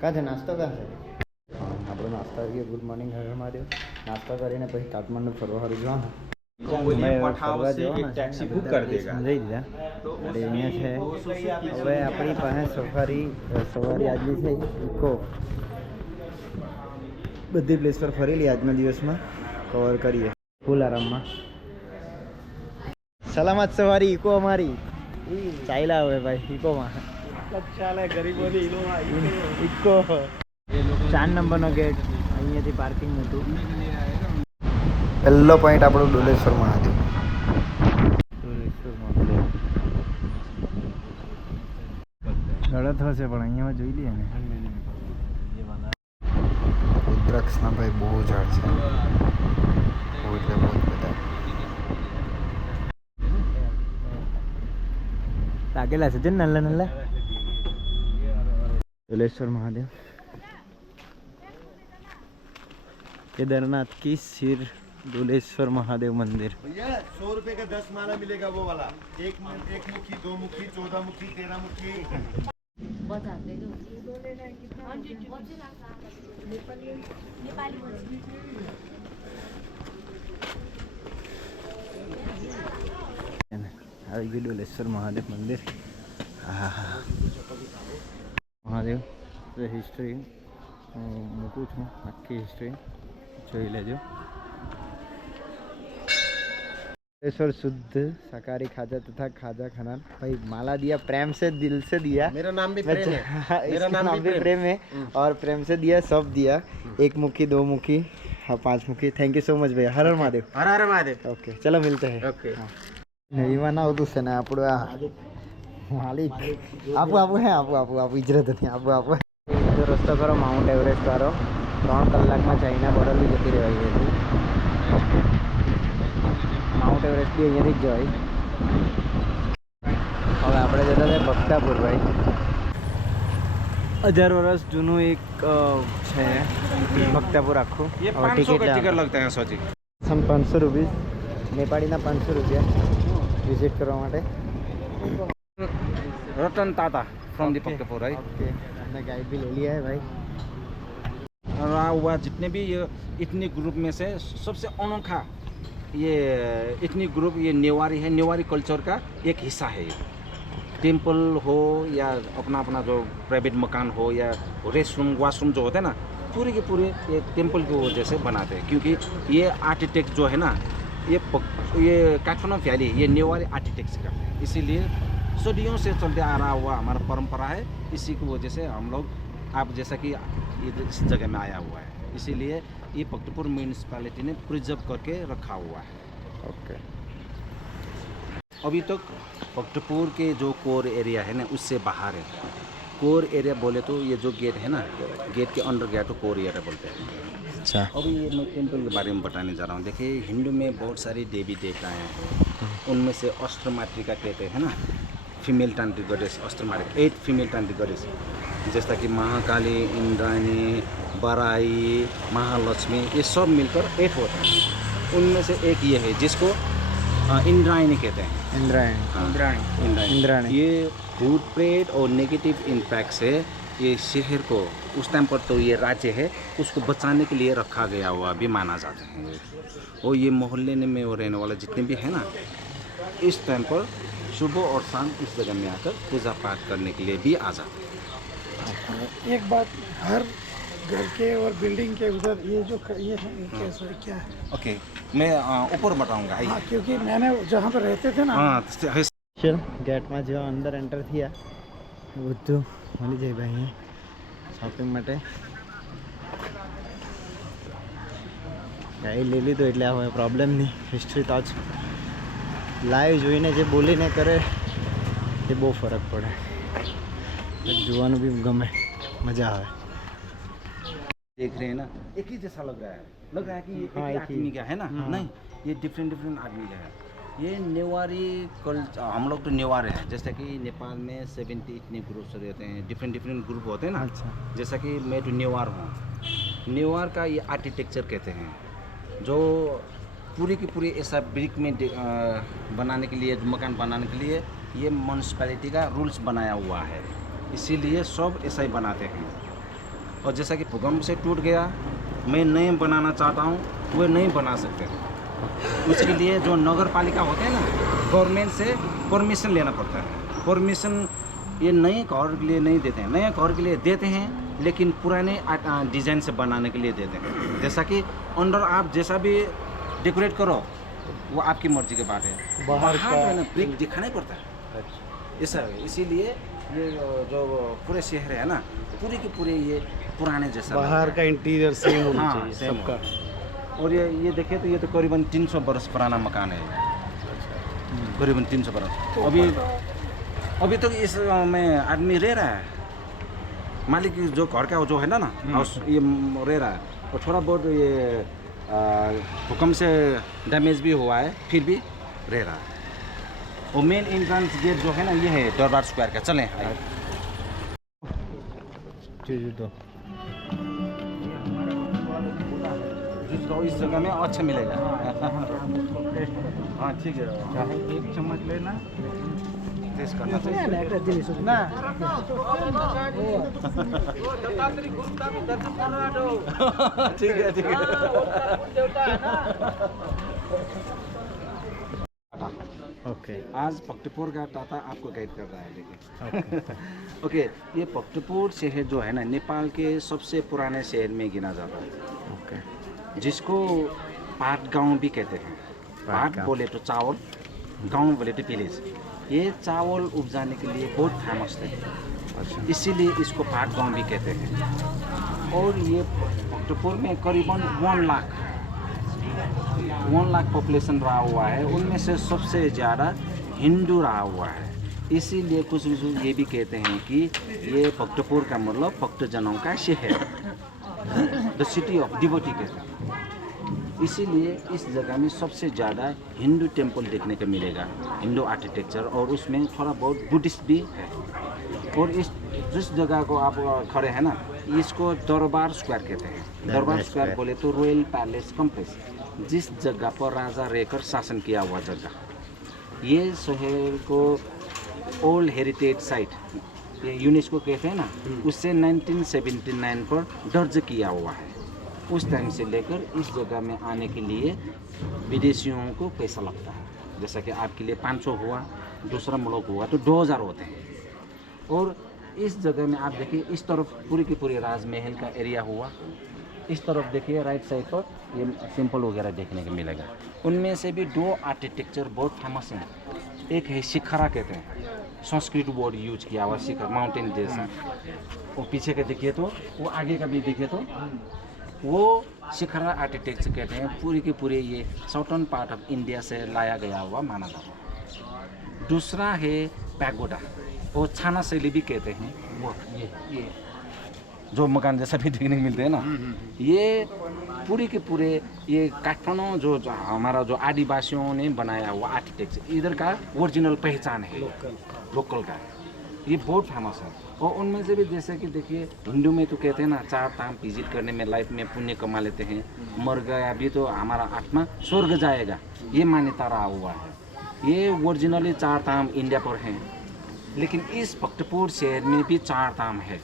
कहाँ थे नाश्ता कहाँ છે આપણો નાસ્તા કરીએ ગુડ મોર્નિંગ હર મહાદેવ નાસ્તા કરીને પછી કાઠમંડુ ફરવા હારું જવાનું ફરવા જવાનું ટેક્સી બુક કરી દેગા સમજાઈ દીધા અરે અહીંયા છે હવે આપણી પાસે સફારી આજની છે ઇકો બધી પ્લેસ પર ફરી લઈએ આજના દિવસમાં કવર કરીએ ફૂલ આરામમાં સલામત સવારી ઇકો અમારી ચાલ્યા હવે ભાઈ ઇકોમાં ચાલે ગરીબોની ઇકો 4 નંબરનો ગેટ અહીંયાથી પાર્કિંગ હતું પહેલો પોઈન્ટ આપણો ડોલેશ્વર મહાદેવ ગળત હશે પણ અહીંયા જોઈ લઈએ ને રુદ્રાક્ષના ભાઈ બહુ ઝાડ છે બહુ એટલે બહુ બધા લાગેલા છે જો નલ્લા નલ્લા डोलेश्वर महादेव केदारनाथ की सिर डोलेश्वर महादेव मंदिर। भैया 100 रुपए का 10 माला मिलेगा वो वाला एक मुखी 2 मुखी 14 मुखी 13 मुखी डोलेश्वर महादेव मंदिर महादेव हिस्ट्री मूकू छूँ आखी हिस्ट्री જોઈ લેજો डोलेश्वर शुद्ध शाकाहारी खाजा तथा खाजा खाना भाई माला दिया प्रेम से दिल से दिया मेरा नाम भी प्रेम है मेरा नाम भी प्रेम है और प्रेम से दिया सब दिया एक मुखी 2 मुखी हाँ 5 मुखी थैंक यू सो मच भैया हर हर महादेव हर हर महादेव ओके चलो मिलते हैं ओके નવીમાં ના આવતું છે ને આપણું આ માલિક આપું હે આપું ઇજરત નહીં આપું જો રસ્તો કરો માઉન્ટ એવરેસ્ટ વાળો 3 કલાકમાં ચાઇના બોર્ડર બી જતી રહેવાય હતી માઉન્ટ એવરેસ્ટ બી અહીંયાથી જ જવાય હવે આપણે જતા હતા બખ્તાપુર ભાઈ 1000 વર્ષ જૂનું એક છે બખ્તાપુર આખું ये 500 का टिकट लगता है सोची સમ 500 રૂપિયા नेपालीના 500 રૂપિયા विजिट करवा माटे Ratan Tata from the Bhaktapur right okay हमने गाइड भी ले लिया है भाई रहा हुआ जितने भी ये इतनी ग्रुप में से सबसे अनोखा ये इतनी ग्रुप ये नेवारी है नेवारी कल्चर का एक हिस्सा है ये टेम्पल हो या अपना अपना जो प्राइवेट मकान हो या रेस्ट रूम वॉशरूम जो होते हैं ना पूरे के पूरे ये टेम्पल की वजह से बनाते हैं क्योंकि ये आर्किटेक्ट जो है ना ये काठमांडू वैली ये नेवारी आर्किटेक्ट से करते हैं इसीलिए सदियों से चलते आ रहा हुआ हमारा परंपरा है इसी की वजह से हम लोग आप जैसा कि इस जगह में आया हुआ है इसीलिए ये बख्तापुर म्यूनिसिपैलिटी ने प्रिजर्व करके रखा हुआ है ओके अभी तक बख्तापुर के जो कोर एरिया है ना उससे बाहर है कोर एरिया बोले तो ये जो गेट है ना गेट के अंदर गया तो कोर एरिया बोलते हैं अच्छा अभी ये मैं टेम्पल के बारे में बताने जा रहा हूँ देखिए हिंदू में बहुत सारी देवी देवताएँ हैं उनमें से अस्त्रमातृका कहते हैं ना फीमेल तांत्रिक गॉडेस अस्त्रमातृका 8 फीमेल तांत्रिक गॉडेस जैसा कि महाकाली इंद्रायणी बराई महालक्ष्मी ये सब मिलकर 8 होते हैं उनमें से एक ये है जिसको इंद्रायणी कहते हैं इंद्रायणी ये भूत प्रेत और नेगेटिव इम्पैक्ट से ये शहर को उस टाइम पर तो ये राज्य है उसको बचाने के लिए रखा गया हुआ भी माना जाता है और ये मोहल्ले में रहने वाला जितने भी है ना इस टाइम पर सुबह और शाम इस जगह में आकर पूजा पाठ करने के लिए भी आ जाते हैं एक बात हर घर के और बिल्डिंग के उधर ये जो ये है कैसा क्या है ओके मैं ऊपर बताऊंगा हाँ क्योंकि मैंने जहाँ पर रहते थे ना हाँ चलो गेट में जो अंदर एंटर थिया બધું મળી જાય ભાઈ શોપિંગ માટે ગાઈડ લઈ લીધો એટલે હવે પ્રોબ્લેમ નહીં હિસ્ટ્રી તો જ લાઈવ જોઈને જે બોલીને કરે એ બહુ ફરક પડે જોવાનું બી ગમે મજા આવે देख रहे हैं ना एक ही जैसा लग रहा है कि ये हाँ, एक ही आदमी का है ना नहीं ये डिफरेंट आदमी का है ये नेवारी कल्चर हम लोग तो नेवारे हैं जैसे कि नेपाल में 70 इतने ग्रुप्स रहते हैं डिफरेंट ग्रुप होते हैं ना अच्छा जैसा कि मैं तो नेवार हूँ नेवार का ये आर्किटेक्चर कहते हैं जो पूरी की पूरी ऐसा ब्रिक में बनाने के लिए मकान बनाने के लिए ये म्यूनसिपैलिटी का रूल्स बनाया हुआ है इसीलिए सब ऐसा ही बनाते हैं और जैसा कि भूकंप से टूट गया, मैं नहीं बनाना चाहता हूँ, वो नहीं बना सकते। उसके लिए जो नगर पालिका होते हैं ना, गवर्नमेंट से परमिशन लेना पड़ता है। परमिशन ये नए घर के लिए नहीं देते हैं, नए घर के लिए देते हैं, लेकिन पुराने डिज़ाइन से बनाने के लिए देते हैं। जैसा कि अंदर आप जैसा भी डेकोरेट करो, वो आपकी मर्जी की बात है। बाहर जो है ना ब्रिक दिखाना ही पड़ता है। ऐसा है, इसीलिए ये जो पूरे शहर है ना, पूरे के पूरे ये पुराने जैसा बाहर का इंटीरियर सेम होना हाँ, चाहिए सेम सबका। और ये देखिए तो ये तो करीबन 300 बरस पुराना मकान है, करीबन 300 बरस। अभी तो इस में आदमी रह रहा है, मालिक जो घर का जो है ना हाउस, ये रह रहा है। और थोड़ा बहुत ये भूकंप से डैमेज भी हुआ है, फिर भी रह रहा है। और मेन एंट्रेंस गेट जो है ना, ये है दरबार स्क्वायर का। चलें जी तो जिसको इस जगह में अच्छा मिलेगा। हाँ ठीक है, चाहे 1 चम्मच लेना, टेस्ट करना चाहिए ना। ठीक है ठीक है। ओके आज पक्तपुर का टाटा आपको गाइड कर रहा है, देखिए। ओके, ये पक्तपुर शहर जो है ना, नेपाल के सबसे पुराने शहर में गिना जाता है। ओके, जिसको पाट गांव भी कहते हैं। पाट बोले तो चावल, गांव बोले तो विलेज। ये चावल उपजाने के लिए बहुत फेमस है, इसीलिए इसको पाट गांव भी कहते हैं। और ये पक्तपुर में करीबन 1 लाख पॉपुलेशन रहा हुआ है, उनमें से सबसे ज़्यादा हिंदू रहा हुआ है। इसीलिए कुछ ये भी कहते हैं कि ये पक्तपुर का मतलब भक्तजनों का शहर, द सिटी ऑफ डिवोटी कहते हैं। इसीलिए इस जगह में सबसे ज़्यादा हिंदू टेम्पल देखने को मिलेगा, हिंदू आर्किटेक्चर, और उसमें थोड़ा बहुत बुद्धिस्ट भी है। और इस जिस जगह को आप खड़े हैं ना, इसको दरबार स्क्वायर कहते हैं। दरबार स्क्वायर बोले तो रॉयल पैलेस कॉम्प्लेक्स, जिस जगह पर राजा रहकर शासन किया हुआ जगह। ये शहर को ओल्ड हेरिटेज साइट, ये यूनेस्को कहते हैं ना, उससे 1979 पर दर्ज किया हुआ है। उस टाइम से लेकर इस जगह में आने के लिए विदेशियों को पैसा लगता है। जैसा कि आपके लिए 500 हुआ, दूसरा मुल्क हुआ तो 2000 होते हैं। और इस जगह में आप देखिए, इस तरफ पूरी की पूरी राजमहल का एरिया हुआ, इस तरफ देखिए राइट साइड पर ये सिंपल वगैरह देखने को मिलेगा। उनमें से भी 2 आर्किटेक्चर बहुत फेमस हैं। एक है शिखरा कहते हैं, संस्कृत वर्ड यूज किया हुआ, शिखर माउंटेन जैसा। और पीछे का देखिए तो, वो आगे का भी देखिए तो, वो शिखरा आर्किटेक्चर कहते हैं। पूरी की पूरी ये साउथर्न पार्ट ऑफ इंडिया से लाया गया हुआ माना जाता है। दूसरा है पैगोडा, वो छाना शैली भी कहते हैं। वो ये जो मकान जैसा भी देखने को मिलते हैं ना, ये पूरी के पूरे ये काठमांडू जो हमारा जो आदिवासियों ने बनाया हुआ आर्किटेक्चर, इधर का ओरिजिनल पहचान है, लोकल का। ये बहुत फेमस है। और उनमें से भी जैसे कि देखिए, हिंदू में तो कहते हैं ना, 4 धाम विजिट करने में लाइफ में पुण्य कमा लेते हैं, मर गया भी तो हमारा आत्मा स्वर्ग जाएगा, ये मान्यता रहा हुआ है। ये ओरिजिनली 4 धाम इंडिया पर हैं, लेकिन इस पक्तपुर शहर में भी 4 धाम है।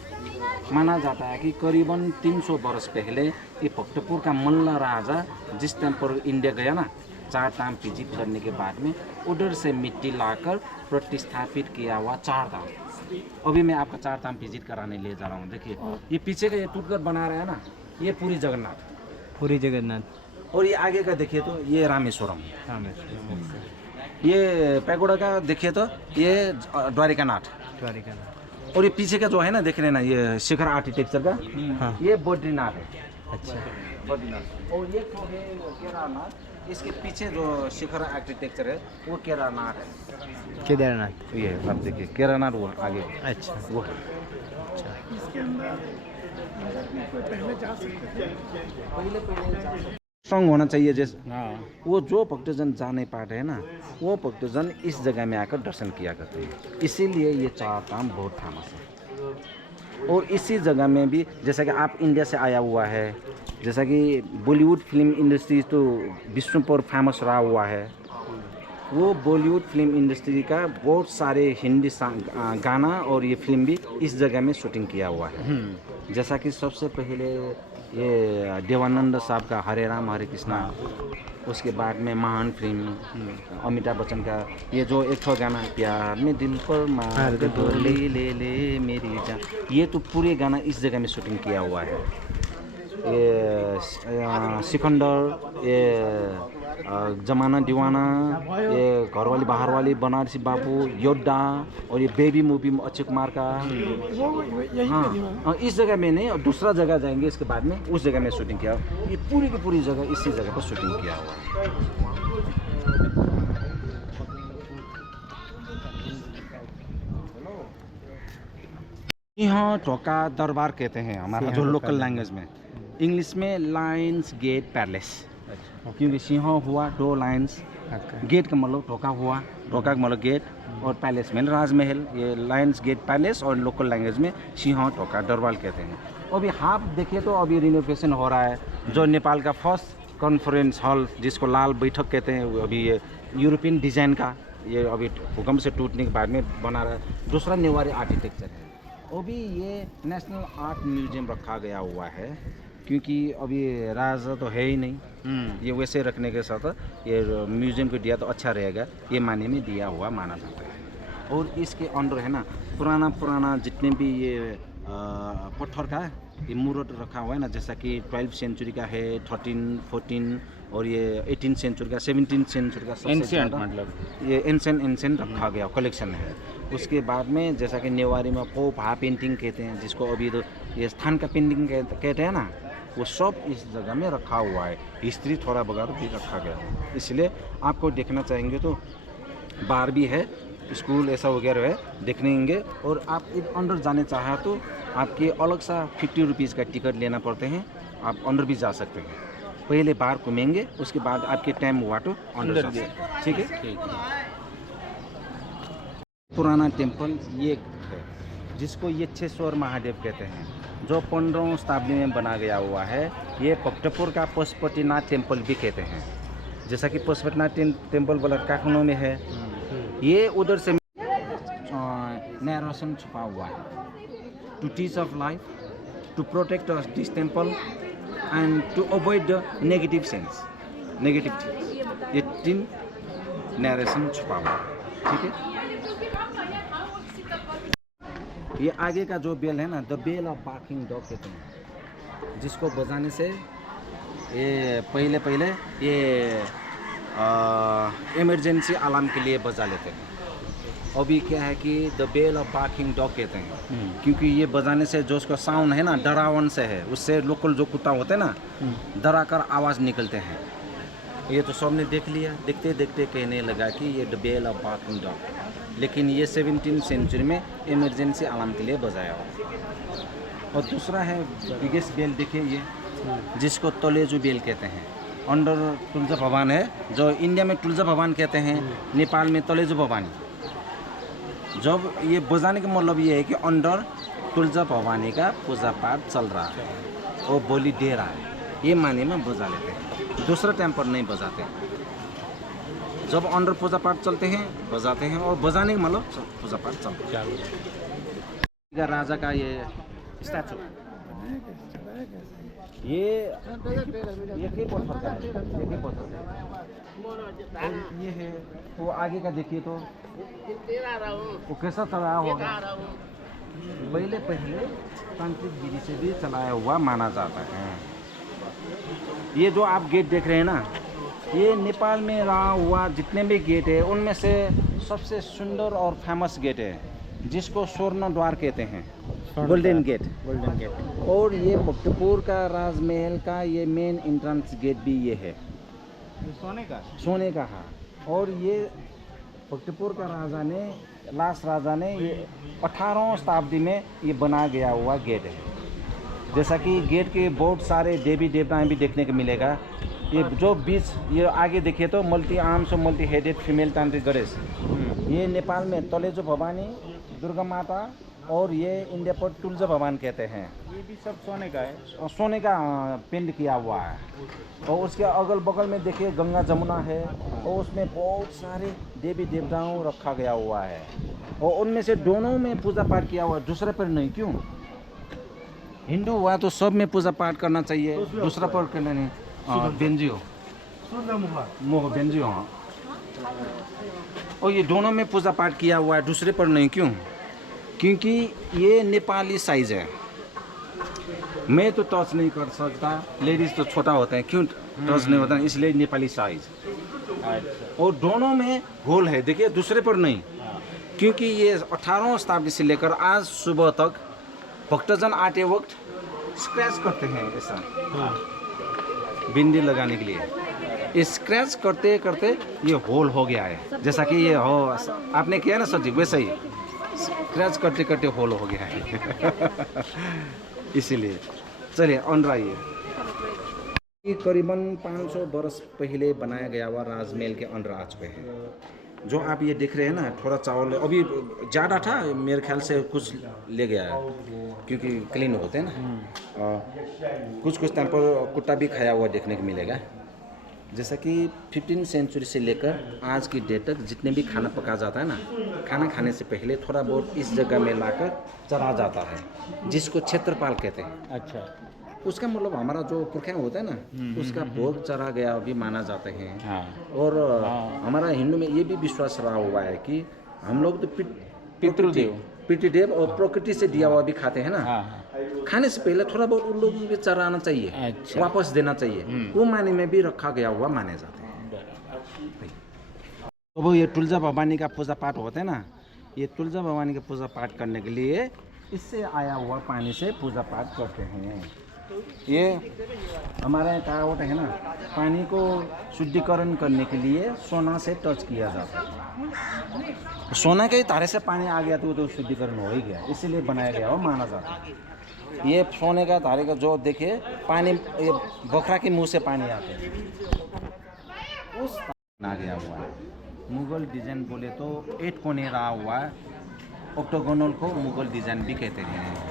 माना जाता है कि करीबन 300 वर्ष पहले ये पक्तपुर का मल्ल राजा जिस टाइम पर इंडिया गया ना, 4 धाम विजिट करने के बाद में उधर से मिट्टी लाकर प्रतिस्थापित किया हुआ 4 धाम। अभी मैं आपका 4 धाम विजिट कराने ले जा रहा हूँ। देखिए, ये पीछे का ये टूटकर बना रहा है ना, ये पूरी जगन्नाथ। और ये आगे का देखिए तो ये रामेश्वरम। ये पैगोडा का देखिए तो ये द्वारिकानाथ। और ये पीछे का जो है ना, देख रहे हैं ना, ये शिखर आर्किटेक्चर का, हाँ। ये बद्रीनाथ है। अच्छा, बद्रीनाथ। और ये जो है केदारनाथ, इसके पीछे जो शिखर आर्किटेक्चर है वो केदारनाथ है। केदारनाथ, ये आप देखिए केदारनाथ वो आगे। अच्छा, वो इसके अंदर पहले जा सकते थे, पहले स्ट्रॉन्ग होना चाहिए। जैसे वो जो भक्तजन जा नहीं पाते हैं ना, वो भक्तजन इस जगह में आकर दर्शन किया करते हैं। इसीलिए ये 4 धाम बहुत फेमस है। और इसी जगह में भी जैसा कि आप इंडिया से आया हुआ है, जैसा कि बॉलीवुड फिल्म इंडस्ट्री तो विश्व पर फेमस रहा हुआ है, वो बॉलीवुड फिल्म इंडस्ट्री का बहुत सारे हिंदी गाना और ये फिल्म भी इस जगह में शूटिंग किया हुआ है। जैसा कि सबसे पहले ये देवानंद साहब का हरे राम हरे कृष्णा, उसके बाद में महान फिल्म अमिताभ बच्चन का ये जो एक ठो गाना प्यार में दिल पर मार गोली ले ले मेरी जान, ये तो पूरे गाना इस जगह में शूटिंग किया हुआ है। ये सिकंदर, ये जमाना दीवाना, ये घरवाली बाहरवाली, बनारसी बाबू, योद्धा और ये बेबी मूवी में अक्षय कुमार का। हाँ, इस जगह में नहीं, और दूसरा जगह जाएंगे इसके बाद में, उस जगह में शूटिंग किया। ये पूरी की पूरी जगह इसी जगह पर शूटिंग किया हुआ है। यहाँ टोका दरबार कहते हैं हमारा जो लोकल लैंग्वेज में, इंग्लिश में लायंस गेट पैलेस, क्योंकि सिंह हुआ 2 लायंस, गेट का मतलब टोका हुआ, टोका का मतलब गेट, और पैलेस में राजमहल, ये लायंस गेट पैलेस, और लोकल लैंग्वेज में सिंह टोका दरबार कहते हैं। अभी हाफ देखिए तो अभी रिनोवेशन हो रहा है, जो नेपाल का फर्स्ट कॉन्फ्रेंस हॉल जिसको लाल बैठक कहते हैं, अभी ये यूरोपियन डिज़ाइन का, ये अभी भूकंप से टूटने के बाद में बना रहा है। दूसरा नेवारी आर्किटेक्चर है। अभी ये नेशनल आर्ट म्यूजियम रखा गया हुआ है, क्योंकि अभी राजा तो है ही नहीं, ये वैसे रखने के साथ ये म्यूजियम को दिया तो अच्छा रहेगा, ये माने में दिया हुआ माना जाता है। और इसके अंदर है ना पुराना जितने भी ये पत्थर का ये मूर्त रखा हुआ है ना, जैसा कि 12th सेंचुरी का है, 13, 14 और ये 18th सेंचुरी का, 17th सेंचुरी का, एंशिएंट मतलब ये एंशिएंट रखा गया कलेक्शन है। उसके बाद में जैसा कि नेवारी में पोपहा पेंटिंग कहते हैं, जिसको अभी तो ये स्थान का पेंटिंग कहते हैं ना, वो सब इस जगह में रखा हुआ है। हिस्ट्री थोड़ा वगैरह भी रखा गया है, इसलिए आपको देखना चाहेंगे तो बार भी है, स्कूल ऐसा वगैरह है, देखनेंगे। और आप अंदर जाने चाहे तो आपके अलग सा 50 रुपीज़ का टिकट लेना पड़ते हैं, आप अंदर भी जा सकते हैं। पहले बाहर घूमेंगे, उसके बाद आपके टाइम हुआ तो अंदर जा सकते हैं। ठीक है। पुराना टेम्पल ये है, जिसको येच्छेश्वर महादेव कहते हैं, जो 15वीं शताब्दी में बना गया हुआ है। ये पक्टपुर का पशुपतिनाथ टेम्पल भी कहते हैं, जैसा कि पशुपतिनाथ टेम्पल काठमांडू में है। ये उधर से नैरेशन छुपा हुआ है, to teach of life, to protect this temple and to avoid the negative sense, negative things, ये 3 नैरेशन छुपा हुआ है। ठीक है। ये आगे का जो बेल है ना, the bell of barking dog कहते हैं, जिसको बजाने से ये पहले ये इमरजेंसी अलार्म के लिए बजा लेते हैं। अभी क्या है कि the bell of barking dog कहते हैं, क्योंकि ये बजाने से जो उसका साउंड है ना, डरावन से है, उससे लोकल जो कुत्ता होते हैं ना, डरा कर आवाज़ निकलते हैं। ये तो सबने देख लिया, देखते देखते कहने लगा कि ये the bell of barking dog, लेकिन ये 17th सेंचुरी में इमरजेंसी अलार्म के लिए बजाया हुआ। और दूसरा है बिगेस्ट बेल, देखिए ये, जिसको तलेजू बेल कहते हैं। अंडर तुलजा भवान है, जो इंडिया में तुलजा भवान कहते हैं, नेपाल में तलेजू भवानी। जब ये बजाने का मतलब ये है कि अंडर तुलजा भवानी का पूजा पाठ चल रहा है, वो बोली दे रहा है, ये माने में बजा लेते हैं। दूसरा टाइम पर नहीं बजाते, जब अंडर पूजा पाठ चलते हैं बजाते हैं, और बजाने का मतलब पूजा पाठ चलता है। राजा का ये स्टैचू, ये पत्थर का है, ये है। वो आगे का देखिए तो वो कैसा चलाया होगा, पहले तांत्रिक विधि से भी चलाया हुआ माना जाता है। ये जो आप गेट देख रहे हैं ना, ये नेपाल में रहा हुआ जितने भी गेट है उनमें से सबसे सुंदर और फेमस गेट है, जिसको स्वर्ण द्वार कहते हैं, गोल्डन गेट। और ये पक्टपुर का राजमहल का ये मेन एंट्रेंस गेट भी ये है, सोने का है। और ये पक्टपुर का लास्ट राजा ने ये 18वीं शताब्दी में ये बना गया हुआ गेट है। जैसा कि गेट के बहुत सारे देवी देवताएं भी देखने को मिलेगा। ये जो बीच ये आगे देखिए तो मल्टी आर्म्स और मल्टी हेडेड फीमेल तांत्रिक गणेश, ये नेपाल में तलेजू भवानी, दुर्गा माता और ये इंडिया पर तुलजा भवन कहते हैं। ये भी सब सोने का है। और सोने का पेंट किया हुआ है। और उसके अगल बगल में देखिए गंगा जमुना है और उसमें बहुत सारे देवी देवताओं रखा गया हुआ है और उनमें से दोनों में पूजा पाठ किया हुआ है, दूसरे पर नहीं। क्यों? हिंदू हुआ तो सब में पूजा पाठ करना चाहिए, दूसरा पर करना नहीं। बेंजियो मोह बेंजियो, हाँ। और ये दोनों में पूजा पाठ किया हुआ है, दूसरे पर नहीं। क्यों? क्योंकि ये नेपाली साइज है, मैं तो टच नहीं कर सकता, लेडीज तो छोटा होता है, क्यों टच नहीं होता, इसलिए नेपाली साइज। और दोनों में होल है, देखिए, दूसरे पर नहीं। क्योंकि ये 18वीं शताब्दी से लेकर आज सुबह तक भक्तजन आते वक्त स्क्रैच करते हैं ऐसा, बिंदी लगाने के लिए। स्क्रैच करते करते ये होल हो गया है, जैसा कि ये हो आपने किया ना सर जी, वैसा ही स्क्रैच करते करते होल हो गया है। इसीलिए चलिए अंदर आइए। ये करीबन 500 वर्ष पहले बनाया गया हुआ राजमहल के अंदर आ चुके हैं। जो आप ये देख रहे हैं ना, थोड़ा चावल अभी ज़्यादा था, मेरे ख्याल से कुछ ले गया है क्योंकि क्लीन होते हैं ना। कुछ स्थान पर कुत्ता भी खाया हुआ देखने को मिलेगा। जैसा कि 15वीं सेंचुरी से लेकर आज की डेट तक जितने भी खाना पका जाता है ना, खाना खाने से पहले थोड़ा बहुत इस जगह में लाकर चढ़ा जाता है, जिसको क्षेत्रपाल कहते हैं। अच्छा, उसका मतलब हमारा जो पुरखा होता है ना, उसका भोग चढ़ा गया भी माना जाते हैं। हाँ। और हमारा हिंदू में ये भी विश्वास रहा हुआ है कि हम लोग तो पितृदेव और प्रकृति से दिया हुआ भी खाते हैं ना। हाँ। खाने से पहले थोड़ा बहुत उन लोगों को चढ़ाना चाहिए। अच्छा। वापस देना चाहिए, वो माने में भी रखा गया हुआ माने जाते हैं। तो वो ये तुलजा भवानी का पूजा पाठ होता है ना, ये तुलजा भवानी का पूजा पाठ करने के लिए इससे आया हुआ पानी से पूजा पाठ करते हैं। ये हमारे यहाँ कहावत है ना, पानी को शुद्धिकरण करने के लिए सोना से टच किया जाता है। सोना के तारे से पानी आ गया तो शुद्धिकरण हो ही गया, इसीलिए बनाया गया हो माना जाता है। ये सोने का तारे का जो देखिए पानी, ये बकरा के मुंह से पानी आता है, उस आ गया हुआ है। मुगल डिजाइन बोले तो 8 कोने रहा हुआ है, ऑक्टोगोनल को मुगल डिजाइन भी कहते हैं।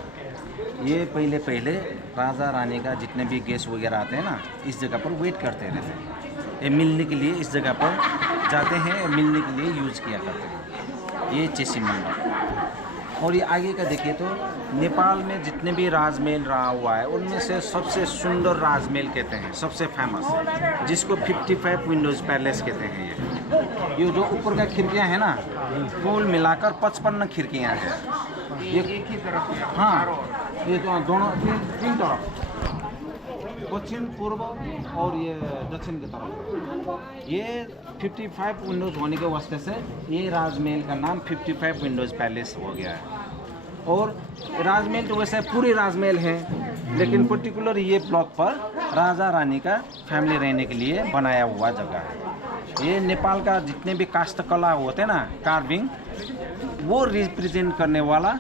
ये पहले राजा रानी का जितने भी गेस्ट वगैरह आते हैं ना, इस जगह पर वेट करते रहते हैं। ये मिलने के लिए इस जगह पर जाते हैं, मिलने के लिए यूज़ किया करते हैं। ये चेसी मंडप। और ये आगे का देखिए तो नेपाल में जितने भी राजमहल रहा हुआ है, उनमें से सबसे सुंदर राजमहल कहते हैं, सबसे फेमस, जिसको 55 विंडोज़ पैलेस कहते हैं। ये जो ऊपर का खिड़कियाँ हैं ना, कुल मिलाकर 55 खिड़कियाँ हैं। ये एक ही तरफ, हाँ, ये दोनों 3 तरफ, पश्चिम, पूर्व और ये दक्षिण की तरफ। ये 55 विंडोज़ होने के वास्ते से ये राजमहल का नाम 55 विंडोज़ पैलेस हो गया है। और राजमहल तो वैसे पूरे राजमहल है, लेकिन पर्टिकुलर ये ब्लॉक पर राजा रानी का फैमिली रहने के लिए बनाया हुआ जगह है। ये नेपाल का जितने भी काष्ठकला होते हैं ना, कार्विंग, वो रिप्रेजेंट करने वाला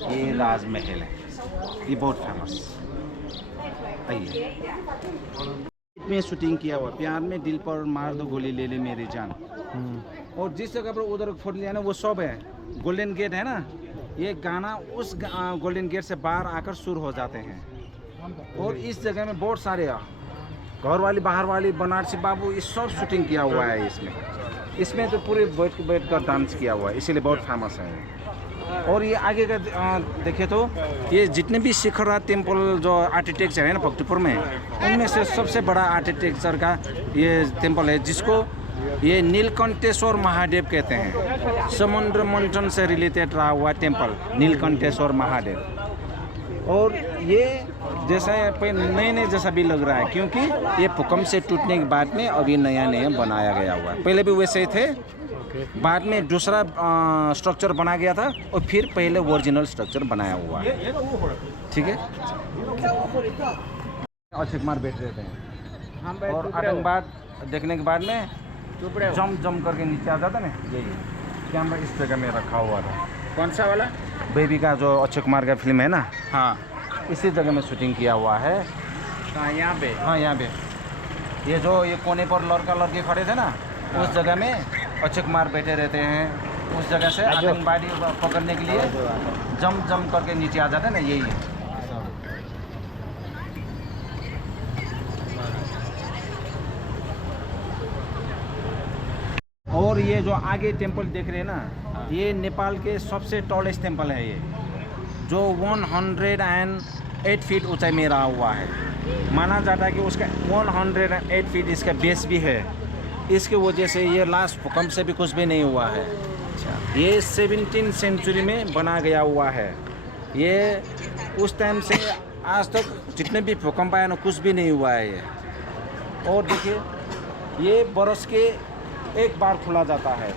ये राजमहल है। ये बहुत फेमस। आइए, में शूटिंग किया हुआ, प्यार में दिल पर मार दो गोली ले ले मेरी जान। और जिस जगह पर उधर फोड़ लिया ना, वो सब है। गोल्डन गेट है ना, ये गाना उस गोल्डन गेट से बाहर आकर शुरू हो जाते हैं। और इस जगह में बहुत सारे घर वाली, बाहर वाली, बनारसी बाबू, ये सब शूटिंग किया हुआ है इसमें तो पूरे बैठ कर डांस किया हुआ है, इसीलिए बहुत फेमस है। और ये आगे का देखे तो ये जितने भी शिखरा टेम्पल जो आर्किटेक्चर है ना भक्तपुर में, उनमें से सबसे बड़ा आर्किटेक्चर का ये टेम्पल है, जिसको ये नीलकंठेश्वर महादेव कहते हैं। समुद्र मंथन से रिलेटेड रहा हुआ टेम्पल नीलकंठेश्वर महादेव। और ये जैसा नए जैसा भी लग रहा है, क्योंकि ये भूकंप से टूटने के बाद में अभी नया बनाया गया हुआ है। पहले भी वैसे ही थे, बाद में दूसरा स्ट्रक्चर बना गया था और फिर पहले ओरिजिनल स्ट्रक्चर बनाया हुआ है। ठीक है। अक्षय कुमार बैठ रहते हैं और आतंकवाद देखने के बाद में जम करके नीचे आ जाता ना, यही कैमरा इस जगह में रखा हुआ था। कौन सा वाला? बेबी का जो अक्षय कुमार का फिल्म है ना, हाँ, इसी जगह में शूटिंग किया हुआ है। यहाँ पे? हाँ, यहाँ पे। ये जो ये कोने पर लड़का लड़की खड़े थे ना, उस जगह में अक्षय कुमार बैठे रहते हैं। उस जगह से आतंकवादी पकड़ने के लिए जम करके नीचे आ जाते हैं ना, यही है। और ये जो आगे टेंपल देख रहे हैं ना, ये नेपाल के सबसे टॉलेस्ट टेंपल है ये, जो 108 फीट ऊंचाई में रहा हुआ है। माना जाता है कि उसका 108 फीट इसका बेस भी है। इसके वजह से ये लास्ट भूकंप से भी कुछ भी नहीं हुआ है। ये 17वीं सेंचुरी में बना गया हुआ है। ये उस टाइम से आज तक जितने भी भूकंप आए ना, कुछ भी नहीं हुआ है ये। और देखिए, ये बरस के एक बार खुला जाता है,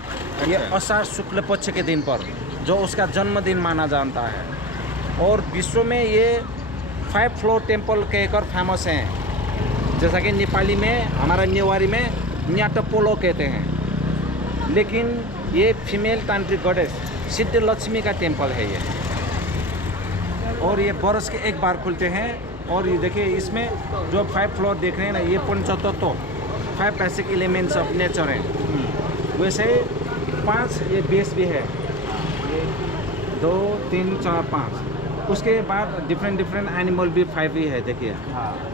ये आषाढ़ शुक्ल पक्ष के दिन पर, जो उसका जन्मदिन माना जाता है। और विश्व में ये 5 फ्लोर टेम्पल कहकर फेमस हैं। जैसा कि नेपाली में, हमारा नेवारी में न्याटपोलो कहते हैं, लेकिन ये फीमेल तांत्रिक गॉडेस सिद्धलक्ष्मी का टेम्पल है ये। और ये बरस के एक बार खुलते हैं। और ये देखिए, इसमें जो 5 फ्लोर देख रहे हैं ना, ये पंचतत्व 5 बेसिक एलिमेंट्स ऑफ नेचर हैं। वैसे 5 ये बेस भी है, ये 2 3 4 5। उसके बाद डिफरेंट एनिमल भी 5 ही है। देखिए,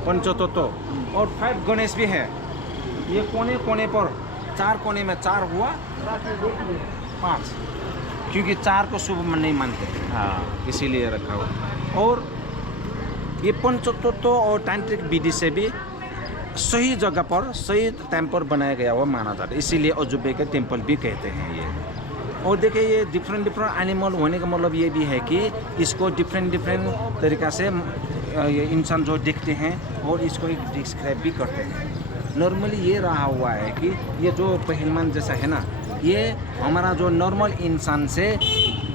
पंचतत्व। और 5 गणेश भी है। ये कोने पर 4 कोने में 4 हुआ, 5, क्योंकि 4 को शुभ नहीं मानते, इसीलिए रखा हुआ। और ये पंचतत्व और तांत्रिक विधि से भी सही जगह पर सही टाइम पर बनाया गया हुआ माना जाता है, इसीलिए अजूबे के टेम्पल भी कहते हैं ये। और देखिए, ये डिफरेंट एनिमल होने का मतलब ये भी है कि इसको डिफरेंट तरीक़ा से ये इंसान जो देखते हैं और इसको एक डिस्क्राइब भी करते हैं। नॉर्मली ये रहा हुआ है कि ये जो पहलवान जैसा है ना, ये हमारा जो नॉर्मल इंसान से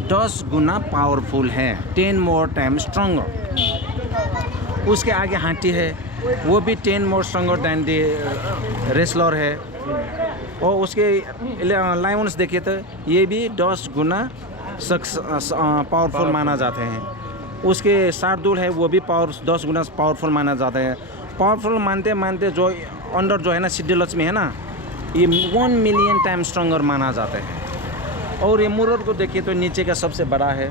10 गुना पावरफुल है, 10 मोर टाइम स्ट्रॉन्गर। उसके आगे हाथी है, वो भी 10 more stronger than the wrestler है। और उसके लायंस देखिए तो ये भी 10 गुना पावरफुल माना जाते हैं। उसके शार्दुल है, वो भी 10 गुना पावरफुल माना जाता है। पावरफुल मानते जो अंडर जो है ना, सिद्धलक्ष्मी है ना, ये 1 मिलियन टाइम स्ट्रॉन्गर माना जाता है। और ये मूर्त को देखिए तो नीचे का सबसे बड़ा है,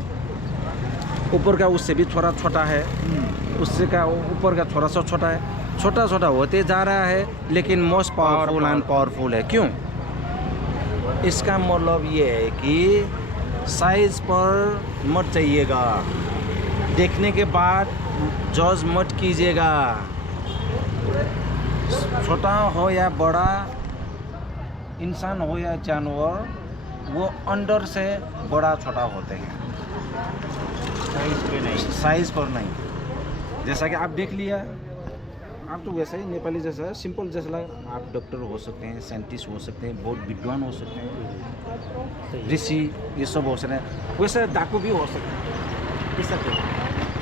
ऊपर का उससे भी थोड़ा छोटा है, उससे का ऊपर का थोड़ा सा छोटा है। छोटा होते जा रहा है, लेकिन मोस्ट पावरफुल एंड पावरफुल है। क्यों? इसका मतलब ये है कि साइज पर मत चाहिएगा, देखने के बाद जज मत कीजिएगा। छोटा हो या बड़ा, इंसान हो या जानवर, वो अंदर से बड़ा छोटा होते हैं, साइज पर नहीं। जैसा कि आप देख लिया, आप तो वैसा ही नेपाली जैसा सिंपल जैसा लगा। आप डॉक्टर हो सकते हैं, साइंटिस्ट हो सकते हैं, बहुत विद्वान हो सकते हैं, ऋषि, ये सब हो सकते हैं। वैसे डाकू भी हो सकते हैं।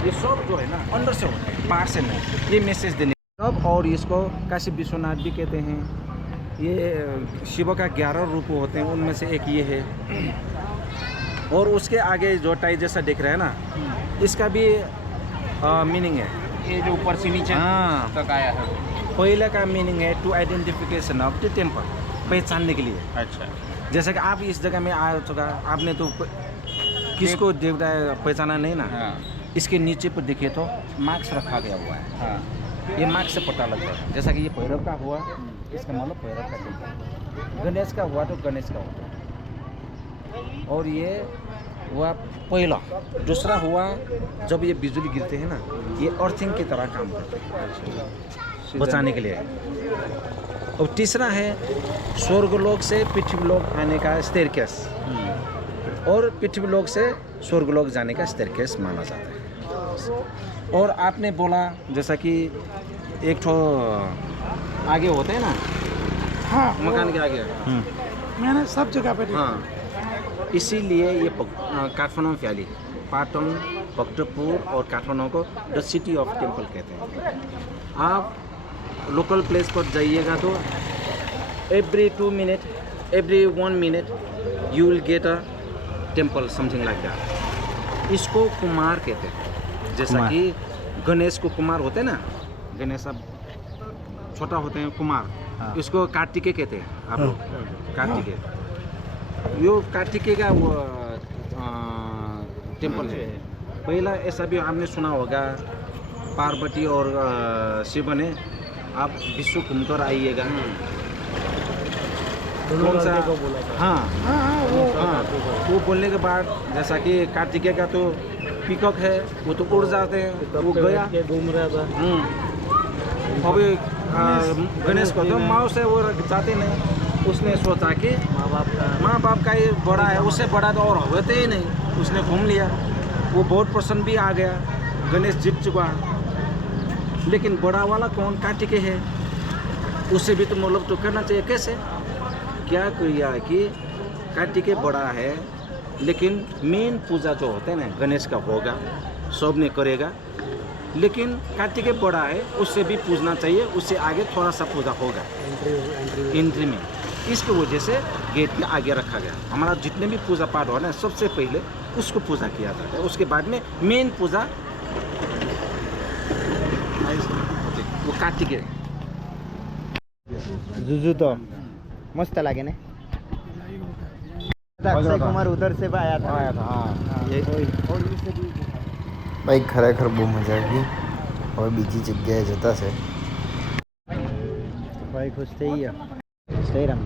ये सब जो है ना, अंदर से होते हैं, बाहर से नहीं। ये मैसेज देने सब। और इसको काशी विश्वनाथ भी कहते हैं। ये शिव का 11 रूप होते हैं, उनमें से एक ये है। और उसके आगे जो टाई जैसा दिख रहा है ना, इसका भी मीनिंग है। ये जो ऊपर से नीचे तक आया है, पहले का मीनिंग है to identification of the temple, पहचानने के लिए। अच्छा, जैसे कि आप इस जगह में आ चुका, आपने तो किसको देवता पहचाना नहीं ना। इसके नीचे पर देखिए तो मार्क्स रखा गया हुआ है। ये मार्क्स से पता लगता है। जैसा कि ये भैरव का हुआ, इसका मतलब भैरव का टेम्पल। गणेश का हुआ तो गणेश का हुआ। और ये हुआ पहला। दूसरा हुआ जब ये बिजली गिरते हैं ना, ये अर्थिंग की तरह काम करते हैं बचाने के लिए। और तीसरा है स्वर्गलोक से पृथ्वीलोक आने का स्टेयरकेस, और पृथ्वीलोक से स्वर्गलोक जाने का स्टेयरकेस माना जाता है। और आपने बोला जैसा कि एक ठो आगे होते हैं ना, हाँ, मकान के आगे। मैंने सब जगह पे देखा। हाँ, इसीलिए ये काठमांडू में फैली। पाटन, भक्तपुर और काठमांडू को द सिटी ऑफ टेम्पल कहते हैं। आप लोकल प्लेस पर जाइएगा तो every 2 minute, every 1 minute you will get a temple, something like that. इसको कुमार कहते हैं। जैसा कि गणेश को कुमार होते हैं ना, गणेश अब छोटा होते हैं कुमार। इसको कार्तिकेय कहते हैं आप लोग, कार्तिकेय। यो कार्तिकेय का वो टेम्पल है। पहला ऐसा भी आपने सुना होगा, पार्वती और शिव ने आप विश्व घूमकर आइएगा। कौन सा? हाँ वो बोलने के बाद जैसा कि कार्तिकेय का तो पीकॉक है, वो तो उड़ जाते हैं, वो गया घूम रहा था। अभी गणेश को तो माँ से वो जाते नहीं। उसने सोचा कि माँ बाप का ये बड़ा है, उससे बड़ा तो और होते ही नहीं। उसने घूम लिया, वो बहुत प्रसन्न भी आ गया, गणेश जीत चुका। लेकिन बड़ा वाला कौन? कार्तिकेय है, उससे भी तो मतलब तो करना चाहिए। कैसे? क्या किया कि कार्तिकेय बड़ा है, लेकिन मेन पूजा जो होता है ना गणेश का होगा, सब ने करेगा। लेकिन कार्तिकेय बड़ा है, उससे भी पूजना चाहिए, उससे आगे थोड़ा सा पूजा होगा एंट्री में। इसकी वजह से गेट के आगे रखा गया। हमारा जितने भी पूजा पाठ हो ना, सबसे पहले उसको पूजा किया जाता है, उसके बाद में मेन पूजा वो कार्तिकेय। जुजू तो मस्त लगे ने। अक्षय कुमार उधर से भी आया था। भाई खरेखर બહુ મજા આવી। હવે બીજી જગ્યાએ જતા છે। ભાઈ ખુશ થઈ ગયા। શ્રીરામ।